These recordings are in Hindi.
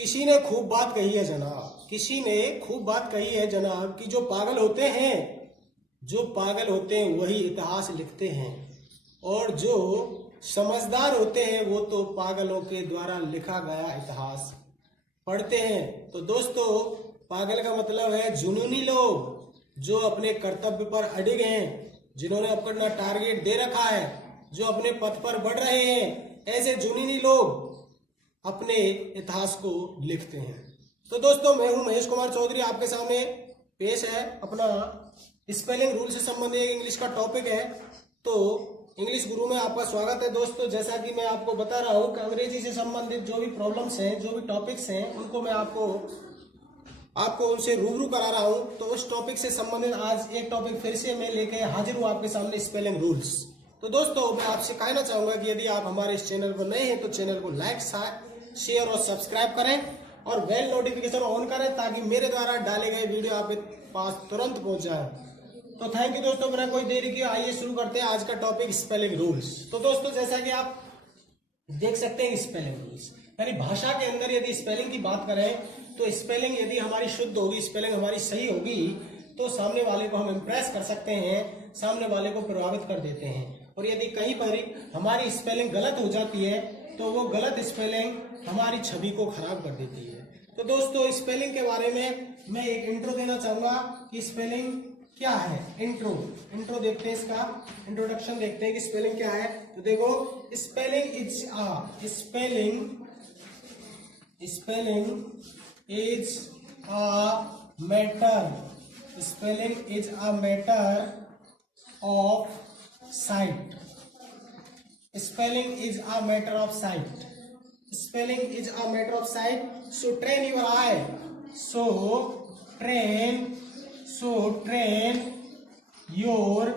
किसी ने खूब बात कही है जनाब, किसी ने खूब बात कही है जनाब कि जो पागल होते हैं, जो पागल होते हैं वही इतिहास लिखते हैं, और जो समझदार होते हैं वो तो पागलों के द्वारा लिखा गया इतिहास पढ़ते हैं। तो दोस्तों, पागल का मतलब है जुनूनी लोग, जो अपने कर्तव्य पर अडिग हैं, जिन्होंने अपना टारगेट दे रखा है, जो अपने पथ पर बढ़ रहे हैं। ऐसे जुनूनी लोग अपने इतिहास को लिखते हैं। तो दोस्तों, मैं हूं महेश कुमार चौधरी, आपके सामने पेश है अपना स्पेलिंग रूल से संबंधित एक इंग्लिश का टॉपिक है। तो इंग्लिश गुरु में आपका स्वागत है दोस्तों। जैसा कि मैं आपको बता रहा हूं कि अंग्रेजी से संबंधित जो भी प्रॉब्लम्स हैं, जो भी टॉपिक्स हैं, उनको मैं आपको उनसे रूबरू करा रहा हूं। तो उस टॉपिक से संबंधित आज एक टॉपिक फिर से मैं लेके हाजिर हूं आपके सामने, स्पेलिंग रूल्स। तो दोस्तों, मैं आपसे कहना चाहूंगा कि यदि आप हमारे इस चैनल पर नए हैं तो चैनल को लाइक, शेयर और सब्सक्राइब करें और बेल नोटिफिकेशन ऑन करें ताकि मेरे द्वारा डाले गए वीडियो आपके पास तुरंत पहुंच जाए। तो थैंक यू दोस्तों, बिना कोई देरी किए आइए शुरू करते हैं आज का टॉपिक, स्पेलिंग रूल्स। तो दोस्तों, जैसा कि आप देख सकते हैं, स्पेलिंग रूल्स यानी भाषा के अंदर यदि स्पेलिंग की बात करें तो स्पेलिंग यदि हमारी शुद्ध होगी, स्पेलिंग हमारी सही होगी, तो सामने वाले को हम इम्प्रेस कर सकते हैं, सामने वाले को प्रभावित कर देते हैं। और यदि कहीं पर हमारी स्पेलिंग गलत हो जाती है तो वो गलत स्पेलिंग हमारी छवि को खराब कर देती है। तो दोस्तों, स्पेलिंग के बारे में मैं एक इंट्रो देना चाहूंगा कि स्पेलिंग क्या है। इंट्रो देखते हैं, इसका इंट्रोडक्शन देखते हैं कि स्पेलिंग क्या है। तो देखो, spelling is a matter of site. Spelling is a matter of sight. Spelling is a matter of sight. So train your eye. So train your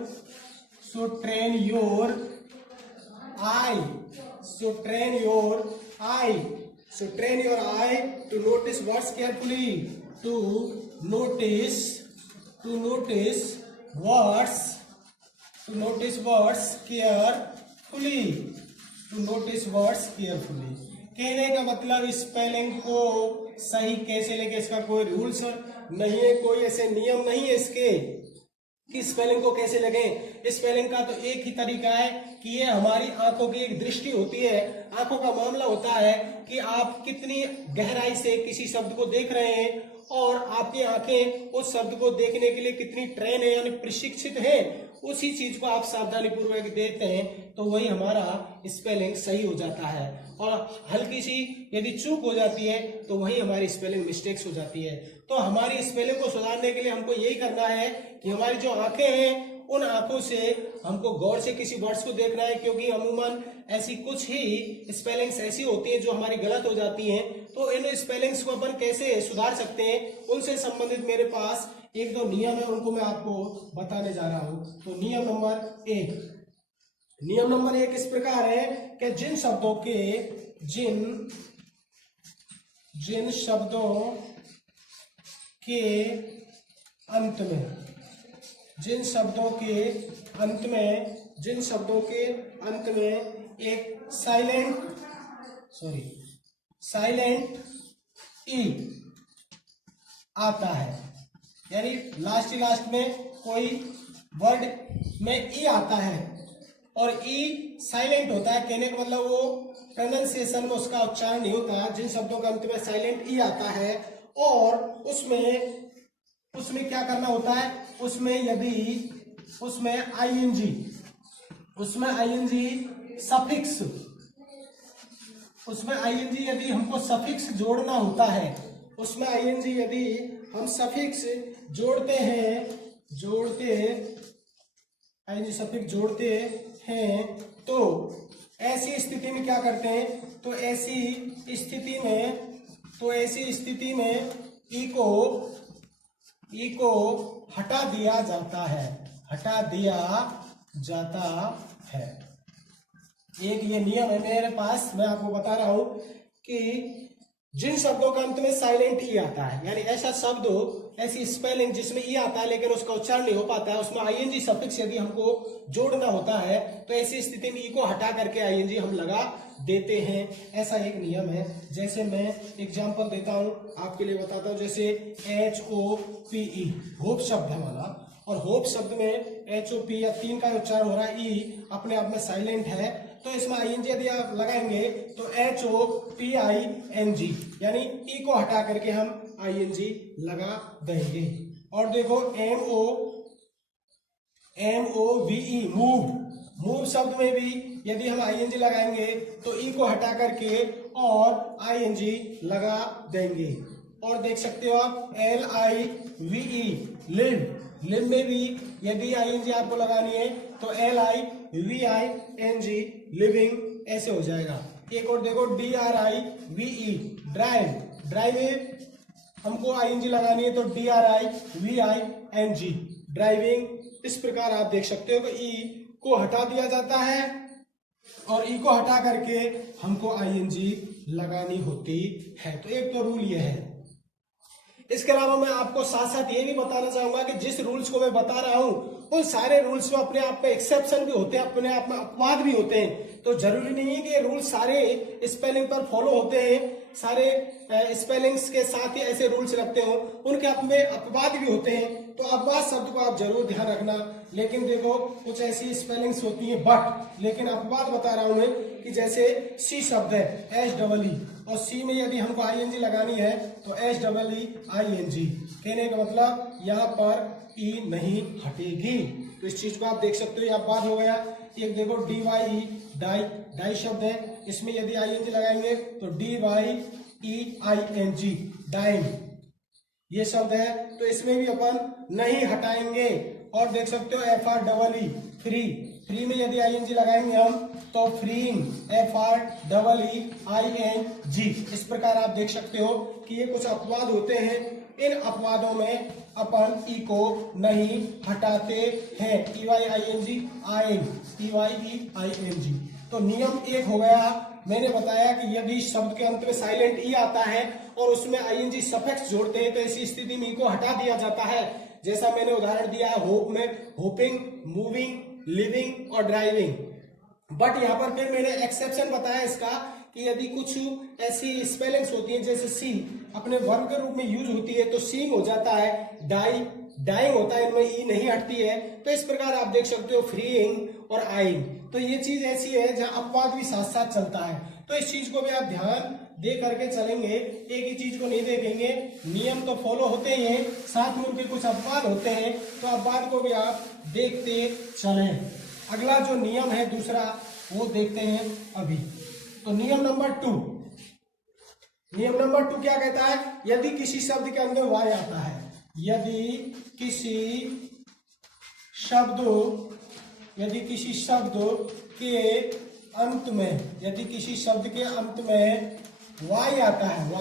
eye. Train your eye to notice words carefully. To notice words carefully. कहने का मतलब स्पेलिंग को सही कैसे लेके, इसका कोई रूल्स नहीं है, कोई ऐसे नियम नहीं है इसके कि स्पेलिंग को कैसे लगे। स्पेलिंग का तो एक ही तरीका है कि ये हमारी आंखों की एक दृष्टि होती है। आंखों का मामला होता है कि आप कितनी गहराई से किसी शब्द को देख रहे हैं और आपकी आंखें उस शब्द को देखने के लिए कितनी ट्रेन है यानी प्रशिक्षित है, उसी चीज को आप सावधानी पूर्वक देते हैं तो वही हमारा स्पेलिंग सही हो जाता है। और हल्की सी यदि चूक हो जाती है तो वही हमारी स्पेलिंग मिस्टेक्स हो जाती है। तो हमारी स्पेलिंग को सुधारने के लिए हमको यही करना है कि हमारी जो आंखें हैं, उन आंखों से हमको गौर से किसी वर्ड्स को देखना है, क्योंकि अमूमन ऐसी कुछ ही स्पेलिंग्स ऐसी होती हैं जो हमारी गलत हो जाती हैं। तो इन स्पेलिंग्स को अपन कैसे सुधार सकते हैं, उनसे संबंधित मेरे पास एक दो नियम है, उनको मैं आपको बताने जा रहा हूं। तो नियम नंबर एक इस प्रकार है कि जिन शब्दों के अंत में एक साइलेंट ई आता है, यानी लास्ट में कोई वर्ड में ई आता है और ई साइलेंट होता है। कहने का मतलब वो प्रोनाउंसिएशन में उसका उच्चारण नहीं होता है। जिन शब्दों के अंत में साइलेंट ई आता है और उसमें क्या करना होता है, उसमें आईएनजी यदि हमको सफिक्स जोड़ना होता है, उसमें आईएनजी यदि हम सफिक्स जोड़ते हैं तो ऐसी स्थिति में क्या करते हैं, तो ऐसी स्थिति में ई को हटा दिया जाता है। एक ये नियम है मेरे पास, मैं आपको बता रहा हूं कि जिन शब्दों का अंत में साइलेंट ई आता है, यानी ऐसा शब्द हो, ऐसी स्पेलिंग जिसमें ई आता है लेकिन उसका उच्चारण नहीं हो पाता है, उसमें आईएनजी सफिक्स यदि हमको जोड़ना होता है तो ऐसी स्थिति में ई को हटा करके आईएनजी हम लगा देते हैं। ऐसा एक नियम है। जैसे मैं एग्जांपल देता हूं, आपके लिए बताता हूं। जैसे HOPE होप शब्द है वाला, और होप शब्द में HOP या 3 का उच्चारण हो रहा है, ई अपने आप में साइलेंट है, तो इसमें आईएनजी यदि आप लगाएंगे तो HOPING, यानी ई को हटा करके हम आईएनजी लगा देंगे। और देखो MOVE मूव शब्द में भी यदि हम आईएनजी लगाएंगे तो ई को हटा करके और आईएनजी लगा देंगे। और देख सकते हो आप LIVE लिव में भी यदि आईएनजी आपको लगानी है तो LIVING लिविंग ऐसे हो जाएगा। एक और देखो DRIVE ड्राइव में हमको आईएनजी लगानी है तो DRIVING ड्राइविंग। इस प्रकार आप देख सकते हो कि ई को हटा दिया जाता है और ई को हटा करके हमको आईएनजी लगानी होती है। तो एक तो रूल ये है। इसके अलावा मैं आपको साथ साथ ये भी बताना चाहूंगा कि जिस रूल्स को मैं बता रहा हूं उन सारे रूल्स में अपने आप में एक्सेप्शन भी होते हैं, अपने आप में अपवाद भी होते हैं। तो जरूरी नहीं है कि ये रूल सारे स्पेलिंग पर फॉलो होते हैं, सारे स्पेलिंग्स के साथ ही ऐसे रूल्स रखते हो, उनके आप में अपवाद भी होते हैं। तो अपवाद शब्द को आप जरूर ध्यान रखना। लेकिन देखो कुछ ऐसी स्पेलिंग्स होती है बट, लेकिन अपवाद बता रहा हूं मैं कि जैसे सी शब्द है HEE, और सी में यदि हमको आईएनजी लगानी है तो HEEING, कहने का मतलब यहाँ पर ई नहीं हटेगी। तो इस चीज को आप देख सकते हो, ये अपवाद हो गया। एक देखो DYE डाई शब्द है, इसमें यदि आईएनजी लगाएंगे तो DYEING डाइंग ये शब्द है, तो इसमें भी अपन नहीं हटाएंगे। और देख सकते हो FREE फ्री में यदि आईएनजी लगाएंगे हम तो फ्रीइंग FREEING। इस प्रकार आप देख सकते हो कि ये कुछ अपवाद होते हैं। इन अपवादों में अपन ई को नहीं हटाते हैं। EYEING। तो नियम एक हो गया, मैंने बताया कि यदि शब्द के अंत में साइलेंट ई आता है और उसमें आईएनजी सफिक्स जोड़ते हैं तो ऐसी स्थिति में ई को हटा दिया जाता है। जैसा मैंने उदाहरण दिया है होप में, होपिंग, मूविंग, लिविंग और ड्राइविंग। बट यहाँ पर फिर मैंने एक्सेप्शन बताया इसका कि यदि कुछ ऐसी स्पेलिंग्स होती हैं जैसे सी अपने वर्ब के रूप में यूज होती है तो सींग हो जाता है, डाइंग होता है, इनमें ई नहीं हटती है। तो इस प्रकार आप देख सकते हो फ्रीइंग और आइंग। तो ये चीज ऐसी है जहां अपवाद भी साथ साथ चलता है। तो इस चीज को भी आप ध्यान दे करके चलेंगे, एक ही चीज को नहीं देखेंगे। नियम तो फॉलो होते ही हैं, साथ में उनके कुछ अपवाद होते हैं, तो अपवाद को भी आप देखते चलें। अगला जो नियम है दूसरा वो देखते हैं अभी। तो नियम नंबर 2 क्या कहता है? यदि किसी शब्द के अंदर वाई आता है, यदि किसी शब्द के अंत में वाई आता है,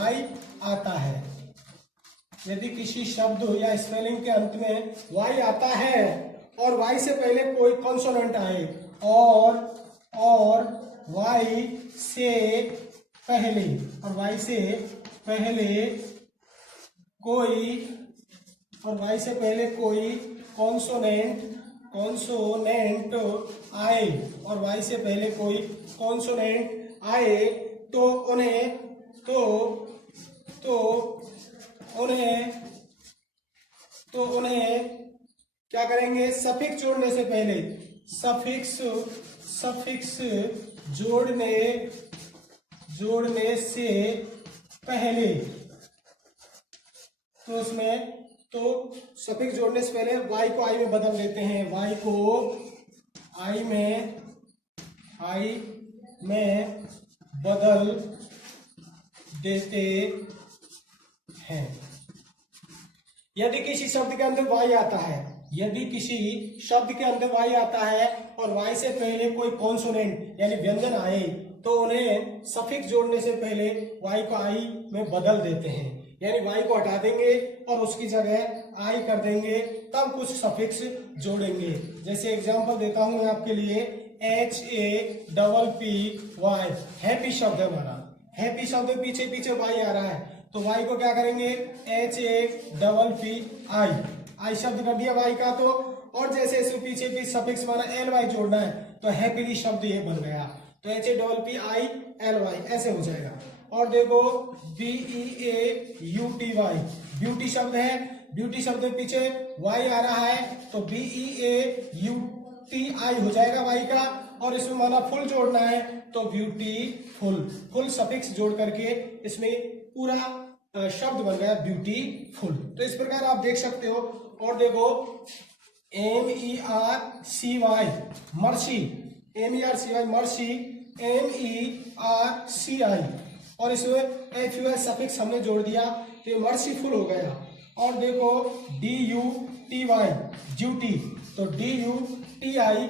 यदि किसी शब्द या स्पेलिंग के अंत में वाई आता है और वाई से पहले कोई कॉन्सोनेंट आए और वाई से पहले कोई कॉन्सोनेंट आए तो उन्हें क्या करेंगे? सफिक्स जोड़ने से पहले जोड़ने से पहले तो उसमें सफिक्स जोड़ने से पहले वाई को आई में बदल देते हैं। वाई को आई में बदल देते हैं। यदि किसी शब्द के अंदर वाई आता है, और वाई से पहले कोई कॉन्सोनेंट यानी व्यंजन आए तो उन्हें सफिक्स जोड़ने से पहले वाई को आई में बदल देते हैं, यानी वाई को हटा देंगे और उसकी जगह आई कर देंगे, तब कुछ सफिक्स जोड़ेंगे। जैसे एग्जांपल देता हूं मैं आपके लिए, HAPPY हैप्पी शब्द है हमारा, हैप्पी शब्द पीछे पीछे वाई आ रहा है, तो वाई को क्या करेंगे, HAPPI, आई शब्द कर दिया वाई का। तो और जैसे इसके पीछे भी सफिक्स माना LY जोड़ना है, तो हैप्पीली शब्द ये बन गया, तो HAPPILY ऐसे हो जाएगा। और देखो BEAUTY, ब्यूटी शब्द है, ब्यूटी शब्द में पीछे वाई आ रहा है, तो BEAUTI हो जाएगा वाई का। और इसमें माना फुल जोड़ना है, तो ब्यूटीफुल, फुल सफिक्स जोड़ करके इसमें पूरा शब्द बन गया ब्यूटीफुल। तो इस प्रकार आप देख सकते हो। और देखो MERCY mercy, MERCY mercy, MERCI, और इसमें FUL सफिक्स हमने जोड़ दिया, तो ये मर्सीफुल हो गया। और देखो DUTY ड्यूटी, तो DUTIFUL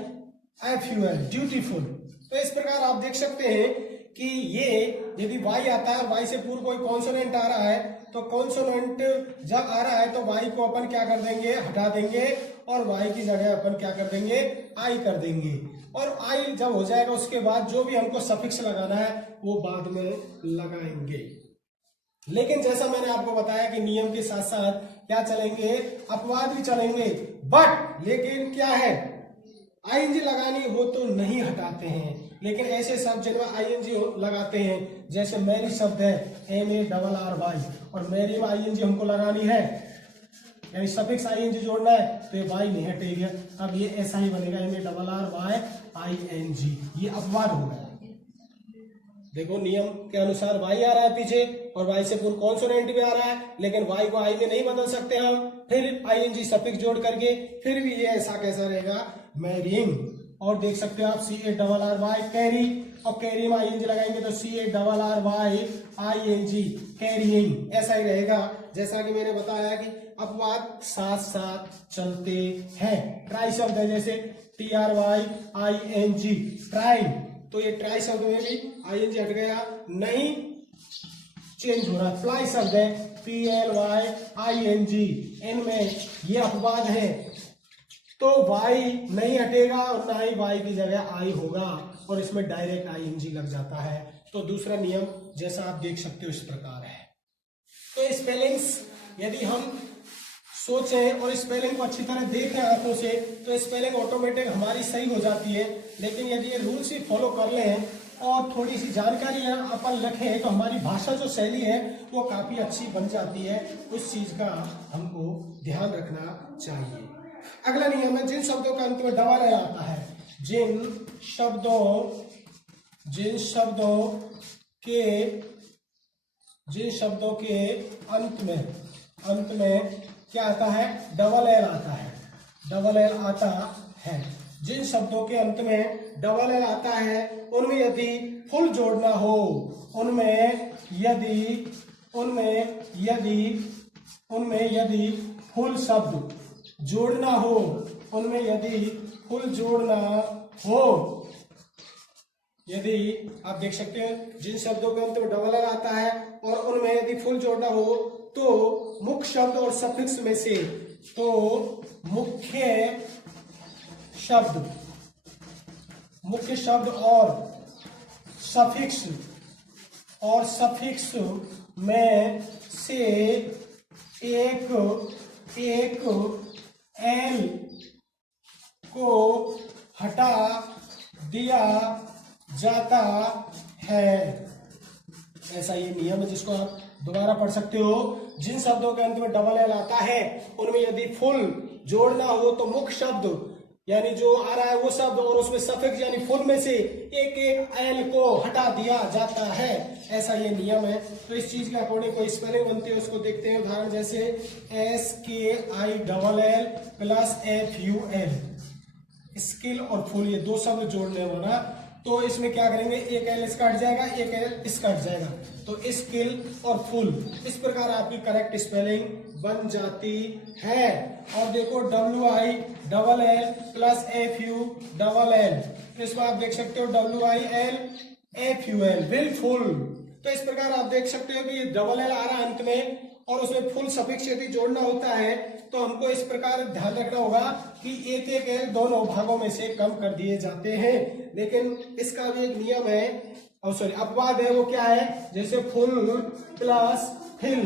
ड्यूटीफुल। तो इस प्रकार आप देख सकते हैं कि ये यदि वाई आता है, वाई से पूर्व कोई कॉन्सोनेंट आ रहा है, तो कॉन्सोनेंट जब आ रहा है तो वाई को अपन क्या कर देंगे, हटा देंगे, और वाई की जगह अपन क्या कर देंगे, आई कर देंगे। और आई जब हो जाएगा उसके बाद जो भी हमको सफिक्स लगाना है वो बाद में लगाएंगे। लेकिन जैसा मैंने आपको बताया कि नियम के साथ साथ क्या चलेंगे, अपवाद भी चलेंगे, बट लेकिन क्या है, आईएनजी लगानी हो तो नहीं हटाते हैं। लेकिन ऐसे शब्द जिनमें आईएनजी लगाते हैं, जैसे मैरी शब्द है MARRY, और मैरी में आईएनजी हमको लगानी है, यानी सफिक्स आईएनजी जोड़ना है, तो ये वाई नहीं हटेगा, अब ये ऐसा ही बनेगा MARRYING, ये अपवाद हो गया। देखो नियम के अनुसार वाई आ रहा है पीछे, और वाई से पूर्व कॉन्सोनेंट भी आ रहा है, लेकिन वाई को आई में नहीं बदल सकते हम, फिर आईएनजी सफिक्स जोड़ करके, फिर भी ये ऐसा कैसा रहेगा, मैरिंग। और देख सकते हो आप CARRY कैरी, और कैरी में आईएनजी लगाएंगे तो CARRYING कैरिंग, ऐसा ही रहेगा। जैसा कि मैंने बताया कि अपवाद साथ साथ चलते हैं। ट्राई शब्द है जैसे TRYING ट्राई, तो ये ट्राई शब्द में भी आईएनजी हट गया, नहीं चेंज हो रहा। फ्लाई शब्द है PLYING, इनमें ये अपवाद है, तो वाई नहीं हटेगा और ना ही वाई की जगह आई होगा, और इसमें डायरेक्ट आईएनजी लग जाता है। तो दूसरा नियम जैसा आप देख सकते हो इस प्रकार है। तो स्पेलिंग्स यदि हम सोचें और स्पेलिंग को अच्छी तरह देखें आंखों से, तो स्पेलिंग ऑटोमेटिक हमारी सही हो जाती है। लेकिन यदि ये रूल्स ही फॉलो कर लें और थोड़ी सी जानकारी अपन रखें, तो हमारी भाषा जो शैली है वो काफी अच्छी बन जाती है। उस चीज का हमको ध्यान रखना चाहिए। अगला नियम है, जिन शब्दों का अंत में डबल एल आता है, जिन शब्दों के अंत में क्या आता है, डबल एल आता है, डबल एल आता है। जिन शब्दों के अंत में डबल एल आता है उनमें यदि फुल जोड़ना हो, उनमें यदि फुल शब्द जोड़ना हो, उनमें यदि फुल जोड़ना हो, यदि आप देख सकते हैं जिन शब्दों के अंत में डबल एल आता है और उनमें यदि फुल जोड़ना हो, तो मुख्य शब्द और सफिक्स में से, तो मुख्य शब्द और सफिक्स में से एक एल को हटा दिया जाता है। ऐसा ये नियम है जिसको आप दोबारा पढ़ सकते हो। जिन शब्दों के अंत में डबल एल आता है उनमें यदि फुल जोड़ना हो तो मुख्य शब्द यानी जो आ रहा है वो शब्द और उसमें सफिक्स यानी फुल में से एक एल को हटा दिया जाता है। ऐसा ये नियम है। तो इस चीज के अकॉर्डिंग कोई स्पेलिंग बनती है उसको देखते हैं। उदाहरण जैसे SKILL प्लस FUL, स्किल और फुल, ये दो शब्द जोड़ने वाला। तो इसमें क्या करेंगे, एक एल इसका हट जाएगा, एक एल इसका हट जाएगा, तो स्किल और फुल। इस प्रकार आपकी करेक्ट स्पेलिंग बन जाती है। और देखो WILL प्लस FULL, तो इसमें आप देख सकते हो WILL विलफुल। तो इस प्रकार आप देख सकते हो कि ये डबल एल आ रहा है अंत में और उसमें फुल सफिक्स यदि जोड़ना होता है तो हमको इस प्रकार ध्यान रखना होगा कि एक एल दोनों भागों में से कम कर दिए जाते हैं। लेकिन इसका भी एक नियम है अपवाद है वो क्या है, जैसे फुल प्लस फिल,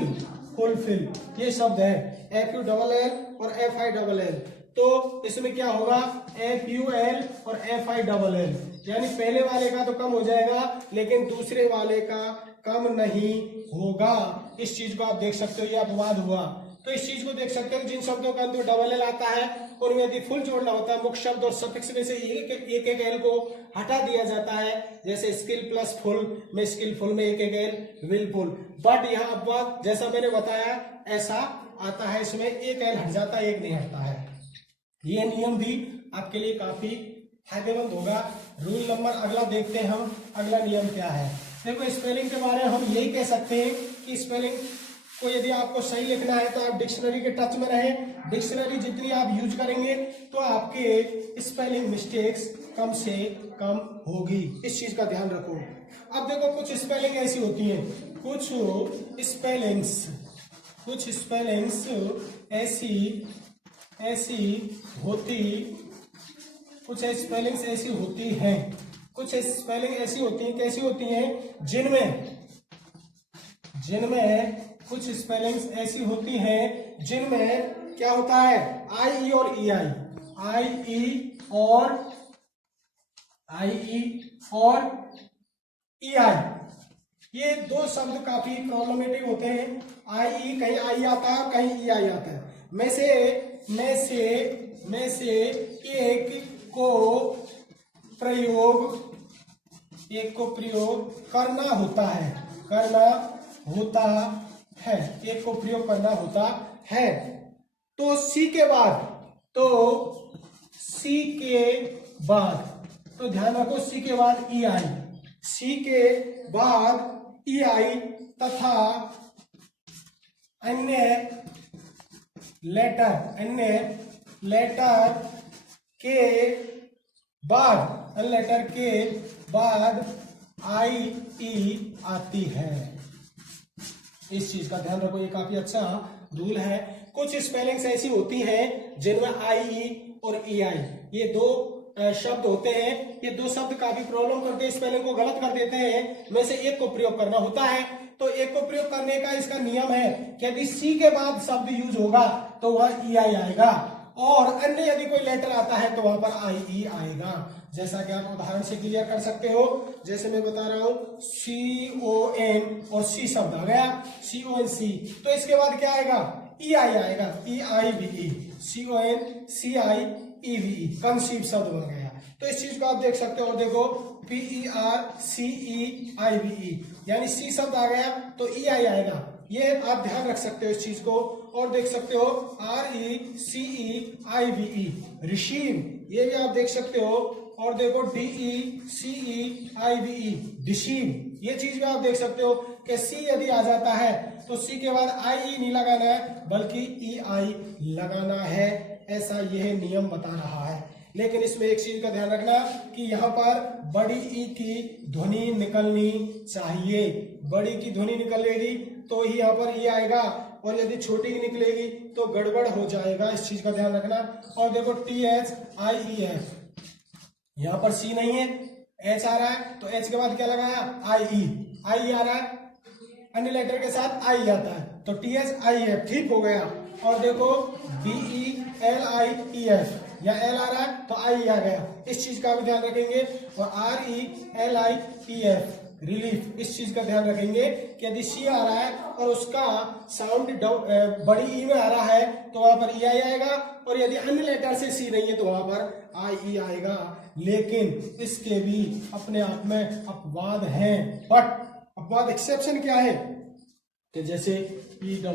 फुलफिल, ये शब्द है FULL और FILL। तो इसमें क्या होगा, FUL और FILL, यानी पहले वाले का तो कम हो जाएगा लेकिन दूसरे वाले का कम नहीं होगा। इस चीज को आप देख सकते हो, ये अपवाद हुआ। तो इस चीज को देख सकते हो, जिन शब्दों का अंत डबल एल आता है उनमें यदि फुल जोड़ना होता है, मुख्य शब्द और सफिक्स में से एक एल को हटा दिया जाता है, जैसे स्किल प्लस फुल में स्किलफुल में एक एल विलफुल। बट यहाँ अपवाद जैसा मैंने बताया ऐसा आता है, इसमें एक एल हट जाता है, एक नहीं हटता है। ये नियम भी आपके लिए काफी फायदेमंद होगा। रूल नंबर अगला देखते हैं हम, अगला नियम क्या है। देखो स्पेलिंग के बारे में हम यही कह सकते हैं कि स्पेलिंग को यदि आपको सही लिखना है तो आप डिक्शनरी के टच में रहें। डिक्शनरी जितनी आप यूज करेंगे तो आपके स्पेलिंग मिस्टेक्स कम से कम होगी, इस चीज का ध्यान रखो। अब देखो कुछ स्पेलिंग ऐसी होती हैं, कुछ स्पेलिंग्स ऐसी होती कुछ स्पेलिंग्स ऐसी होती हैं, कुछ स्पेलिंग ऐसी होती हैं, कैसी होती हैं, जिनमें कुछ स्पेलिंग्स ऐसी होती हैं जिनमें क्या होता है, आई ई और ई आई, ई आई, ये दो शब्द काफी प्रॉब्लमेटिक होते हैं। आई ई, कहीं आई आता है कहीं ई आई आता है। में से एक को प्रयोग करना होता है, तो सी के बाद तो ध्यान रखो, सी के बाद ई आई तथा अन्य लेटर के बाद आई ई आती है। इस चीज का ध्यान रखो, ये काफी अच्छा रूल है। कुछ स्पेलिंग्स ऐसी होती हैं जिनमें आई ई और ई आई ये दो शब्द होते हैं, ये दो शब्द काफी प्रॉब्लम करते हैं, स्पेलिंग को गलत कर देते हैं। में से एक को प्रयोग करना होता है, तो एक को प्रयोग करने का इसका नियम है कि यदि सी के बाद शब्द यूज होगा तो वह ई आई आएगा, और अन्य यदि कोई लेटर आता है तो वहां पर आई ई आएगा। जैसा कि आप उदाहरण से क्लियर कर सकते हो, जैसे मैं बता रहा हूं CON और सी शब्द आ गया, CONC, तो इसके बाद क्या आएगा, ई आई आएगा, EIVE, CONCIEVE, कंसीव शब्द बन गया। तो इस चीज को आप देख सकते हो, देखो PERCEIVE, यानी सी शब्द आ गया तो ई आई आएगा, ये आप ध्यान रख सकते हो इस चीज को। और देख सकते हो RECEIVE, रिसीव, ये भी आप देख सकते हो। और देखो DECEIVE, डिसीव, ये चीज भी आप देख सकते हो कि सी यदि आ जाता है तो सी के बाद आई ई नहीं लगाना है बल्कि ई आई लगाना है, ऐसा यह नियम बता रहा है। लेकिन इसमें एक चीज का ध्यान रखना कि यहाँ पर बड़ी ई की ध्वनि निकलनी चाहिए, बड़ी की ध्वनि निकलेगी तो ही यहाँ पर ई आएगा, और यदि छोटी की निकलेगी तो गड़बड़ हो जाएगा, इस चीज का ध्यान रखना। और देखो THIEF, यहाँ पर सी नहीं है, एच आ रहा है तो एच के बाद क्या लगाया, आई आ रहा है, अन्य लेटर के साथ आई आता है तो THIF, ठीक हो गया। और देखो BELIEF, या एल आ रहा है तो आई आ गया, इस चीज का भी ध्यान रखेंगे। और RELIEF, रिलीफ, इस चीज का ध्यान रखेंगे कि यदि सी आ रहा है और उसका साउंड बड़ी ई में आ रहा है तो वहां पर ई आई आएगा, और यदि अन्य लेटर से सी नहीं है तो वहां पर आई ई आएगा। लेकिन इसके भी अपने आप में अपवाद हैं, बट अपवाद एक्सेप्शन क्या है कि जैसे EFFIC,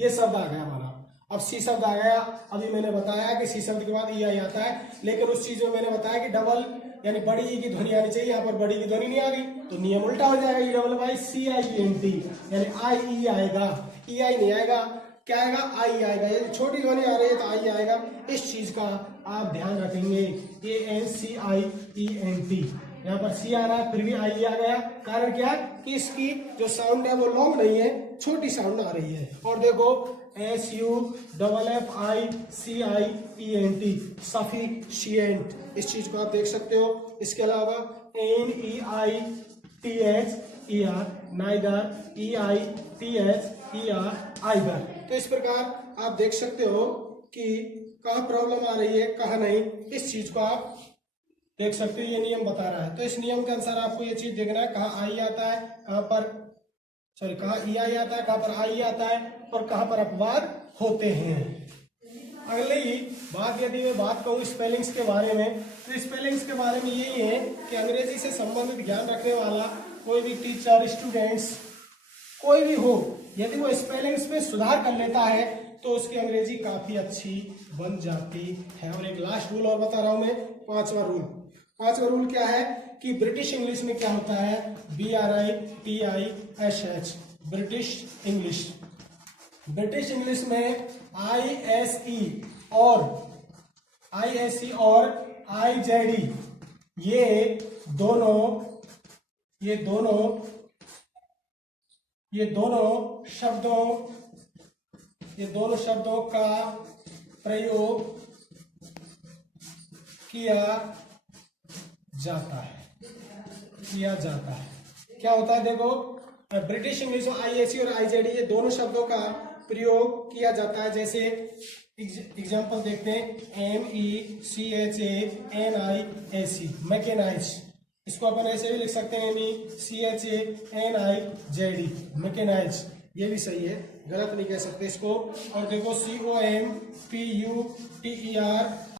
ये शब्द आ गया हमारा। अब सी शब्द आ गया, अभी मैंने बताया कि सी शब्द के बाद ई आई आता है, लेकिन उस चीज में मैंने बताया कि डबल यानी बड़ी ई की ध्वनि आनी चाहिए, यहाँ पर बड़ी की ध्वनि नहीं आ गई तो नियम उल्टा हो जाएगा, EFFICIENT, यानी आई ई आएगा, ई आई नहीं आएगा, क्या आएगा, आई आएगा। यदि छोटी ध्वनि आ रही है तो आई आएगा, इस चीज का आप ध्यान रखेंगे। ANCIENT, यहाँ पर सी आ रहा है फिर भी आई आ गया, कारण क्या कि इसकी जो साउंड है वो लॉन्ग नहीं है, छोटी साउंड आ रही है। और देखो SUFFICIENT, सफिशिएंट, इस चीज को आप देख सकते हो। इसके अलावा NEITHER, नाइदर, EITHER, आइदर। तो इस प्रकार आप देख सकते हो कि कहाँ प्रॉब्लम आ रही है कहाँ नहीं, इस चीज को आप देख सकते हो। ये नियम बता रहा है, तो इस नियम के अनुसार आपको ये चीज देखना है कहाँ आई आता है, कहाँ पर कहाँ EI आता है, कहाँ पर आई आता है और कहाँ पर अपवाद होते हैं। अगली बात यदि मैं बात कहूँ स्पेलिंग्स के बारे में, तो स्पेलिंग्स के बारे में यही है कि अंग्रेजी से संबंधित ज्ञान रखने वाला कोई भी टीचर, स्टूडेंट्स कोई भी हो, यदि वो स्पेलिंग्स में सुधार कर लेता है तो उसकी अंग्रेजी काफी अच्छी बन जाती है। और एक लास्ट रूल और बता रहा हूं मैं, पांचवा रूल क्या है कि ब्रिटिश इंग्लिश में क्या होता है, BRITISH, ब्रिटिश इंग्लिश में ISE और IZE ये दोनों शब्दों का प्रयोग किया जाता है। क्या होता है देखो, ब्रिटिश इंग्लिश में ISE और IZE ये दोनों शब्दों का प्रयोग किया जाता है। जैसे एग्जांपल देखते हैं, MECHANIACE, मैकेनाइज, इसको अपन ऐसे भी लिख सकते हैं MECHANIZE, मैकेनाइज, ये भी सही है, गलत नहीं कह सकते इसको। और देखो COMPUTER